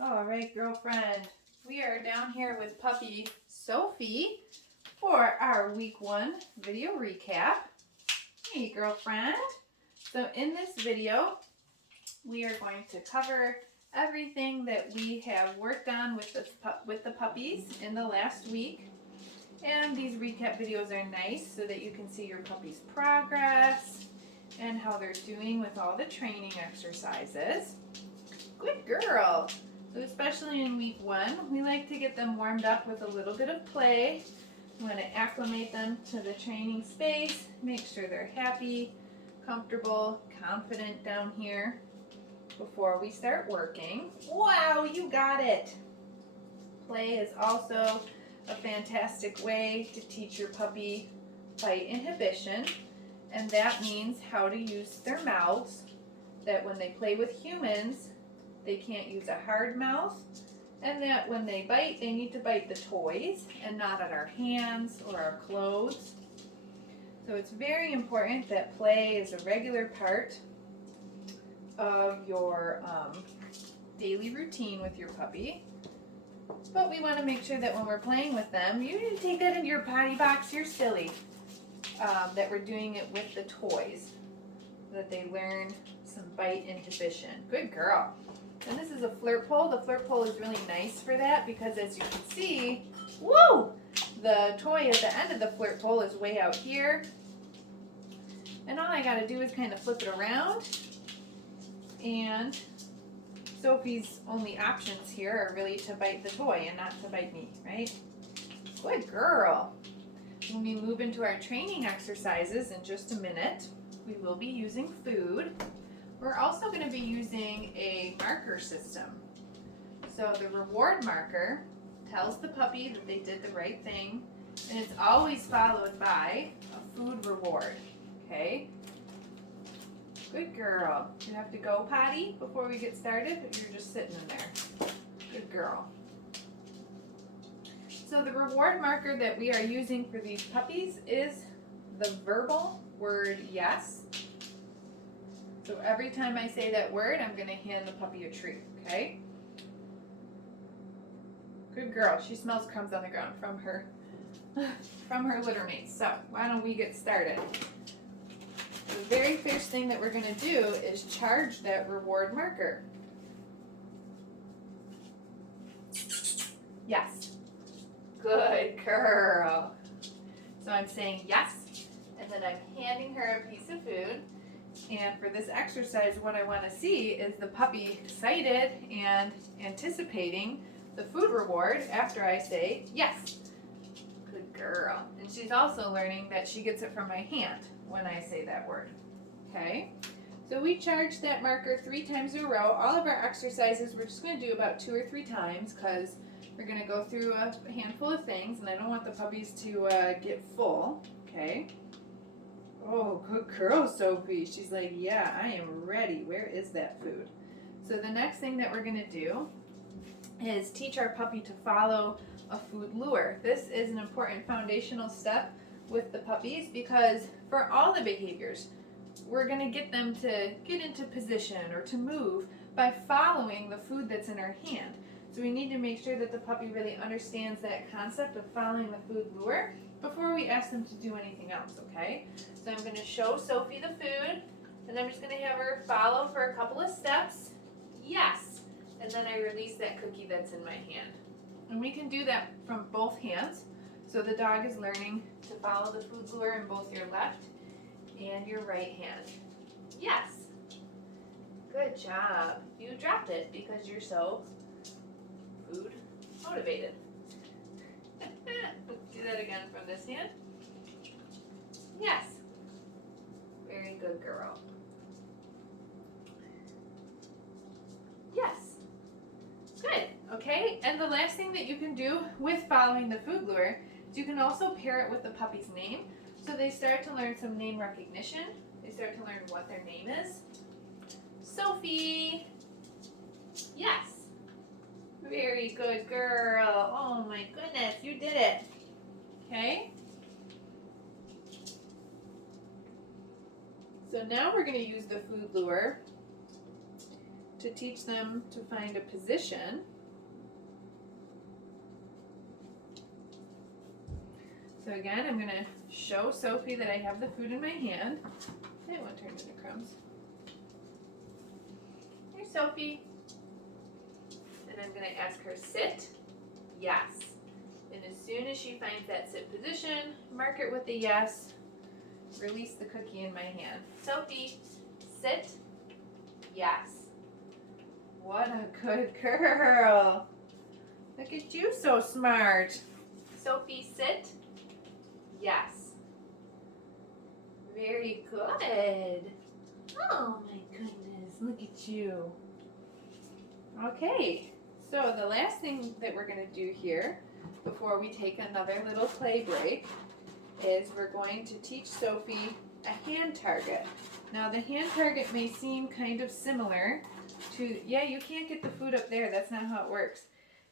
All right, girlfriend. We are down here with puppy Sophie for our week 1 video recap. Hey, girlfriend. So in this video, we are going to cover everything that we have worked on with the puppies in the last week. And these recap videos are nice so that you can see your puppy's progress and how they're doing with all the training exercises. Good girl. So especially in week 1, we like to get them warmed up with a little bit of play. We want to acclimate them to the training space, make sure they're happy, comfortable, confident down here before we start working. Wow, you got it! Play is also a fantastic way to teach your puppy bite inhibition, and that means how to use their mouths, that when they play with humans, they can't use a hard mouth, and that when they bite, they need to bite the toys and not at our hands or our clothes. So it's very important that play is a regular part of your daily routine with your puppy. But we want to make sure that when we're playing with them, you didn't take that into your potty box, you're silly, that we're doing it with the toys, so that they learn some bite inhibition. Good girl. And this is a flirt pole. The flirt pole is really nice for that because, as you can see, woo! The toy at the end of the flirt pole is way out here. And all I gotta do is kind of flip it around. And Sophie's only options here are really to bite the toy and not to bite me, right? Good girl. When we move into our training exercises in just a minute, we will be using food. We're also going to be using a marker system. So the reward marker tells the puppy that they did the right thing, and it's always followed by a food reward, okay? Good girl. You have to go potty before we get started, but you're just sitting in there. Good girl. So the reward marker that we are using for these puppies is the verbal word yes. So every time I say that word, I'm going to hand the puppy a treat, okay? Good girl. She smells crumbs on the ground from her litter mates. So why don't we get started? The very first thing that we're going to do is charge that reward marker. Yes. Good girl. So I'm saying yes, and then I'm handing her a piece of food. And for this exercise, what I want to see is the puppy excited and anticipating the food reward after I say yes. Good girl. And she's also learning that she gets it from my hand when I say that word. Okay? So we charge that marker 3 times in a row. All of our exercises, we're just going to do about 2 or 3 times because we're going to go through a handful of things, and I don't want the puppies to get full. Okay? Oh, good girl, Sophie. She's like, yeah, I am ready. Where is that food? So the next thing that we're going to do is teach our puppy to follow a food lure. This is an important foundational step with the puppies because for all the behaviors, we're going to get them to get into position or to move by following the food that's in our hand. So we need to make sure that the puppy really understands that concept of following the food lure before we ask them to do anything else, okay? So I'm going to show Sophie the food, and I'm just going to have her follow for a couple of steps. Yes. And then I release that cookie that's in my hand. And we can do that from both hands. So the dog is learning to follow the food lure in both your left and your right hand. Yes. Good job. You dropped it because you're so food motivated. Let's do that again from this hand. Yes. Very good girl. Yes. Good. Okay, and the last thing that you can do with following the food lure is you can also pair it with the puppy's name. So they start to learn some name recognition. They start to learn what their name is. Sophie. Yes. Very good girl. Oh my goodness, you did it. Okay. So now we're going to use the food lure to teach them to find a position. So again, I'm going to show Sophie that I have the food in my hand. It won't turn into crumbs. Here, Sophie. And I'm going to ask her, sit. Yes. And as soon as she finds that sit position, mark it with a yes. Release the cookie in my hand. Sophie, sit. Yes. What a good girl. Look at you, so smart. Sophie, sit. Yes. Very good. Oh my goodness, look at you. Okay, so the last thing that we're going to do here before we take another little play break is we're going to teach Sophie a hand target. Now the hand target may seem kind of similar to, yeah, you can't get the food up there, that's not how it works.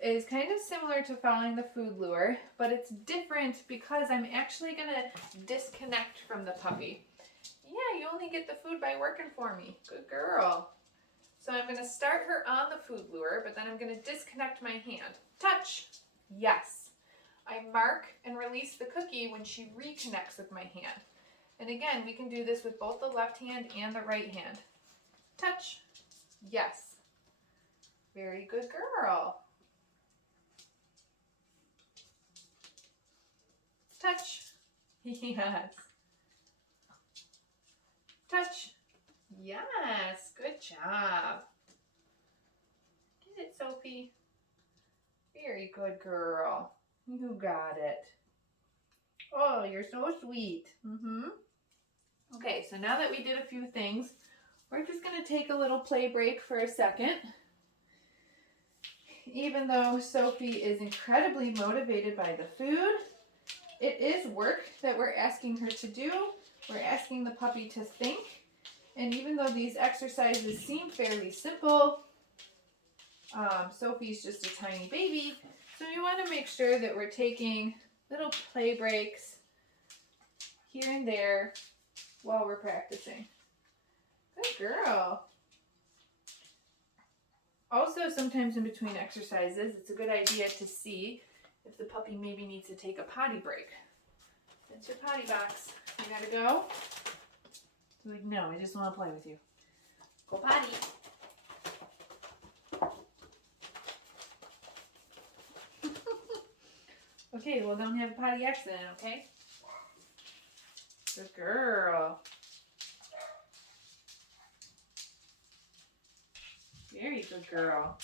It is kind of similar to following the food lure, but it's different because I'm actually going to disconnect from the puppy. Yeah, you only get the food by working for me. Good girl. So I'm going to start her on the food lure, but then I'm going to disconnect my hand. Touch. Yes. I mark and release the cookie when she reconnects with my hand. And again, we can do this with both the left hand and the right hand. Touch. Yes. Very good girl. Touch. Yes. Touch. Yes. Good job. Get it, Sophie. Very good girl. You got it. Oh, you're so sweet. Okay, so now that we did a few things, we're just going to take a little play break for a second. Even though Sophie is incredibly motivated by the food, it is work that we're asking her to do. We're asking the puppy to think. And even though these exercises seem fairly simple, Sophie's just a tiny baby. So we want to make sure that we're taking little play breaks here and there while we're practicing. Good girl. Also, sometimes in between exercises, it's a good idea to see if the puppy maybe needs to take a potty break. That's your potty box. You gotta go? You're like, no, I just want to play with you. Go potty. Okay, well, don't have a potty accident, okay? Good girl. Very good girl.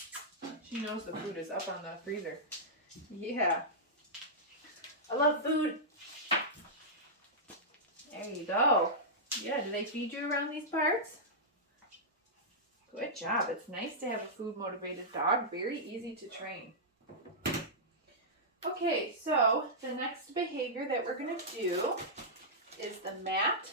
She knows the food is up on the freezer. Yeah. I love food. There you go. Yeah, do they feed you around these parts? Good job. It's nice to have a food motivated dog. Very easy to train. Okay, so the next behavior that we're going to do is the mat.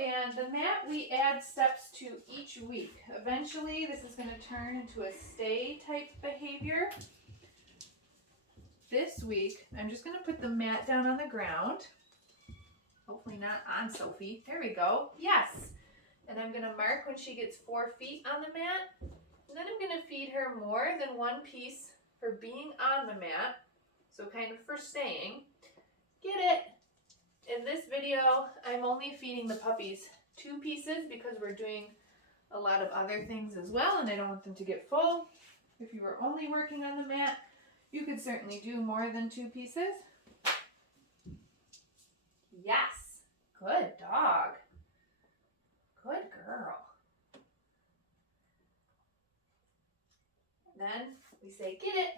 And the mat we add steps to each week. Eventually this is going to turn into a stay type behavior. This week I'm just going to put the mat down on the ground. Hopefully not on Sophie. There we go. Yes. And I'm going to mark when she gets 4 feet on the mat. And then I'm going to feed her more than one piece for being on the mat. So kind of for staying. Get it? In this video, I'm only feeding the puppies 2 pieces because we're doing a lot of other things as well and I don't want them to get full. If you were only working on the mat, you could certainly do more than 2 pieces. Yes. Good dog. Good girl. Then we say, get it,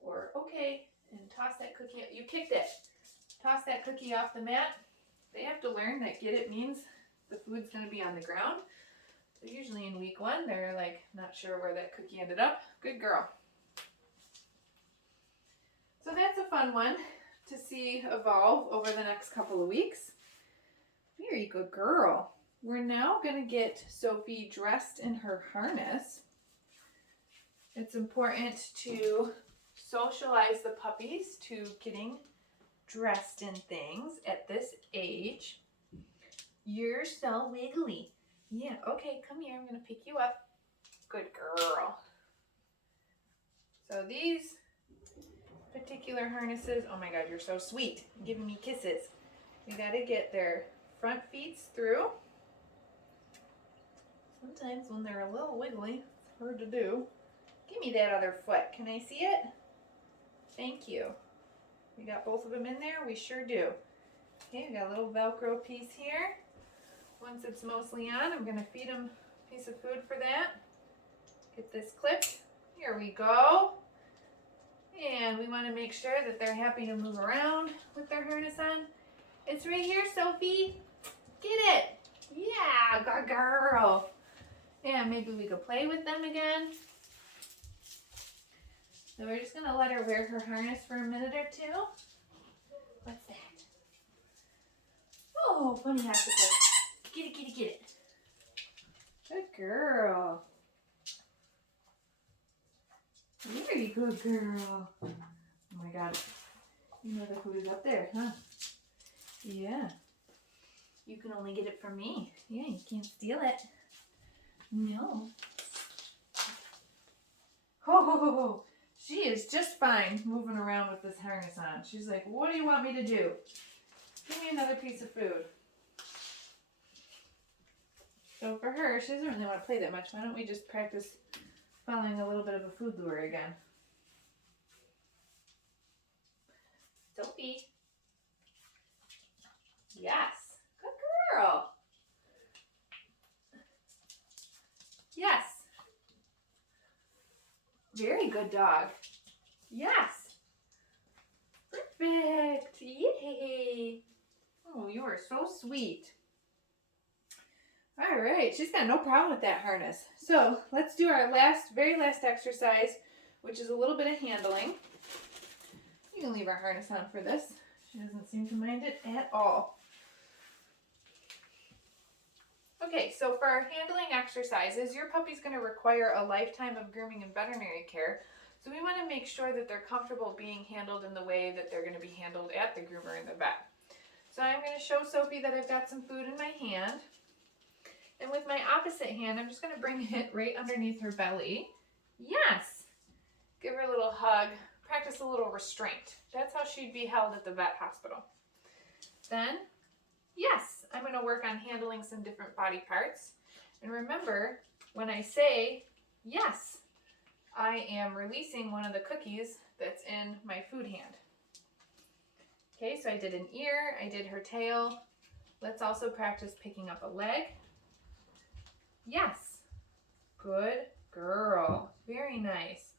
or okay, and toss that cookie. You kicked it. Toss that cookie off the mat. They have to learn that get it means the food's going to be on the ground. So usually in week 1, they're like not sure where that cookie ended up. Good girl. So that's a fun one to see evolve over the next couple of weeks. Very good girl. We're now going to get Sophie dressed in her harness. It's important to socialize the puppies to getting dressed in things at this age. You're so wiggly. Yeah, okay, come here. I'm going to pick you up. Good girl. So these particular harnesses, oh my God, you're so sweet. Giving me kisses. We got to get their front feet through. Sometimes when they're a little wiggly, it's hard to do. Give me that other foot. Can I see it? Thank you. We got both of them in there? We sure do. Okay, we got a little Velcro piece here. Once it's mostly on, I'm going to feed them a piece of food for that. Get this clipped. Here we go. And we want to make sure that they're happy to move around with their harness on. It's right here, Sophie. Get it. Yeah, good girl. Yeah, maybe we could play with them again. So we're just going to let her wear her harness for a minute or two. What's that? Oh, bunny popsicle. Get it, get it, get it. Good girl. Very good girl. Oh my God. You know the food is up there, huh? Yeah. You can only get it from me. Yeah, you can't steal it. No. Ho, ho, ho, ho. She is just fine moving around with this harness on. She's like, what do you want me to do? Give me another piece of food. So for her, she doesn't really want to play that much. Why don't we just practice following a little bit of a food lure again? Sophie. Yes. Good girl. Yes. Very good dog. Yes. Perfect. Yay. Oh, you are so sweet. All right. She's got no problem with that harness. So let's do our very last exercise, which is a little bit of handling. You can leave our harness on for this. She doesn't seem to mind it at all. Okay, so for our handling exercises, your puppy's going to require a lifetime of grooming and veterinary care. So we want to make sure that they're comfortable being handled in the way that they're going to be handled at the groomer and the vet. So I'm going to show Sophie that I've got some food in my hand. And with my opposite hand, I'm just going to bring it right underneath her belly. Yes! Give her a little hug. Practice a little restraint. That's how she'd be held at the vet hospital. Then, yes, I'm going to work on handling some different body parts. And remember, when I say yes, I am releasing one of the cookies that's in my food hand. Okay, so I did an ear, I did her tail. Let's also practice picking up a leg. Yes. Good girl. Very nice.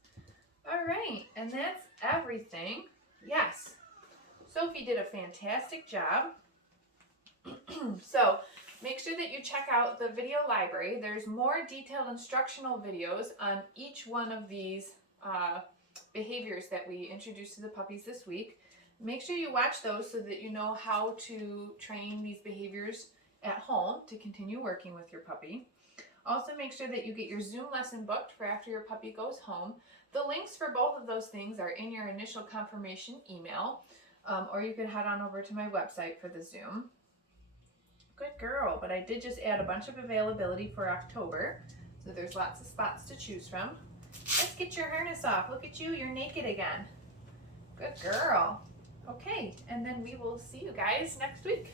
All right, and that's everything. Yes. Sophie did a fantastic job. So make sure that you check out the video library. There's more detailed instructional videos on each one of these behaviors that we introduced to the puppies this week. Make sure you watch those so that you know how to train these behaviors at home to continue working with your puppy. Also make sure that you get your Zoom lesson booked for after your puppy goes home. The links for both of those things are in your initial confirmation email, or you could head on over to my website for the Zoom. Good girl, but I did just add a bunch of availability for October, so there's lots of spots to choose from. Let's get your harness off. Look at you, you're naked again. Good girl. Okay, and then we will see you guys next week.